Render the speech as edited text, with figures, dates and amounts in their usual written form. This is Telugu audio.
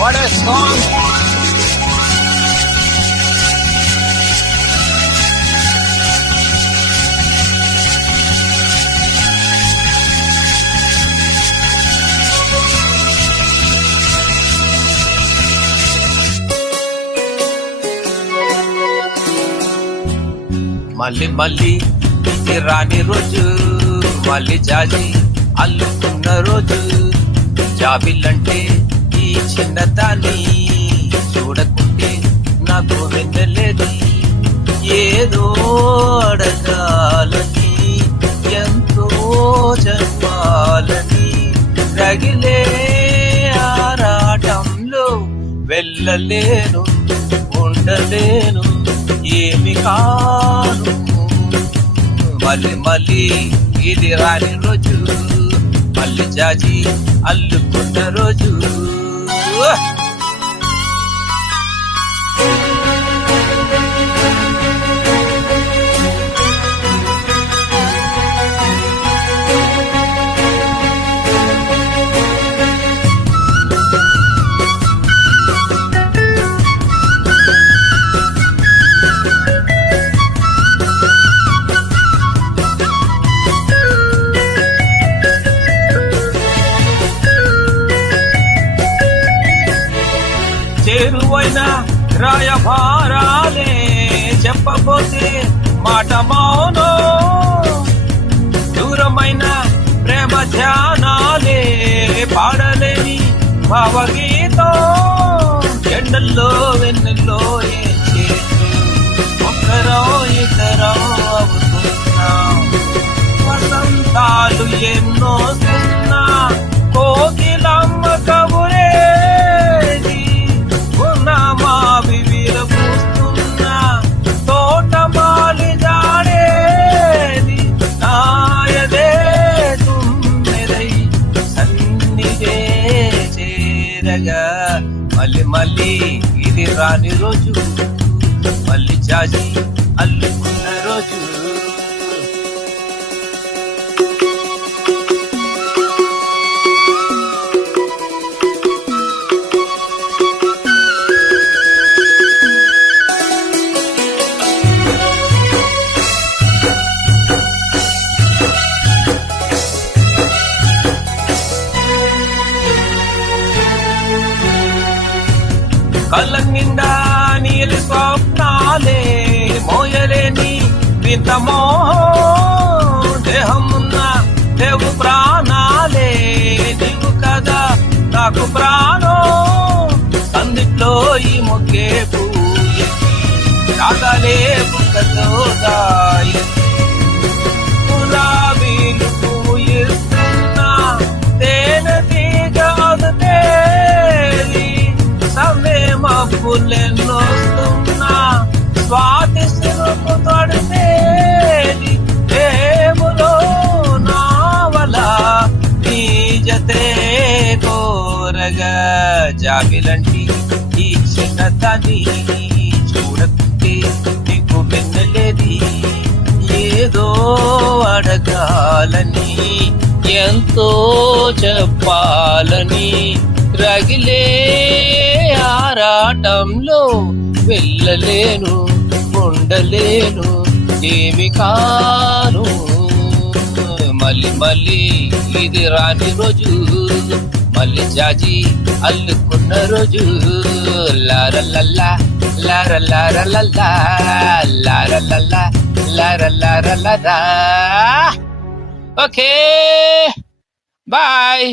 What a song! మళ్ళీ మళ్ళీ ఇది రాని రోజు, మళ్ళీ జాజి అల్లుకున్న రోజు. జాబిల్లంటే ఈ చిన్నదాన్ని చూడకుంటే నాకు వెన్నెలేది. ఏదో అడగాలని, ఎంతో చెప్పాలని, రగిలే ఆరాటంలో వెళ్ళలేను, ఉండలేను, ఏమి కాను. మళ్ళీ మళ్ళీ ఇది రాని రోజు, మళ్ళీ జాజి అల్లుకున్న రోజు. చేరువైన రాయభారాలే చెప్పబోతే మాట మౌనో, దూరమైన ప్రేమ ధ్యానాలే పాడలేని భావగీతం. ఎండల్లో వెన్నెల్లో ఏం చేస్తూ ఒక్కరో ఇద్దరో అవుతున్నాం. వసంతాలు ఎన్నో సున్నా, కోకిలమ్మ కబురే తోటమాలి జాడేది. నాయదే తుమ్మెదై సన్నిధే చేరగా, మళ్ళీ మళ్ళీ ఇది రాని రోజు, మళ్ళీ జాజి అల్లుకున్న రోజు. కళ్ళ నిండా నీలి స్వప్నాలే, మోయలేని వింత మోహం. దేహమున్న దేవు ప్రాణాలే, నీవు కదా నాకు ప్రాణం. సందిట్లో ఈ మొక్కే పూయి, రాగాలే బుక్కతో దాయి. గులాబీలు పూయిస్తున్నా, తేనె తీగ అదుతేలి. మబ్బులెన్నొస్తున్నా, స్వాతి సిరుపు తొడితేలి. ఏములో నావల నీ జతే కోరగా, జాబిలంటి ఈ చిన్నదాన్ని చూడకుంటే నీకు వెన్నెలేది. ఏదో అడగాలని, ఎంతో చెప్పాలని, రగిలే ఆరాటంలో వెళ్ళలేను, ఉండలేను, ఏమి కాను. మళ్ళీ మళ్ళీ ఇది రాని రోజు, మళ్ళీ జాజి అల్లుకున్న రోజు. లారలల్లా లారలారలల్లా లారలల్లా లారలారలరా. Okay bye.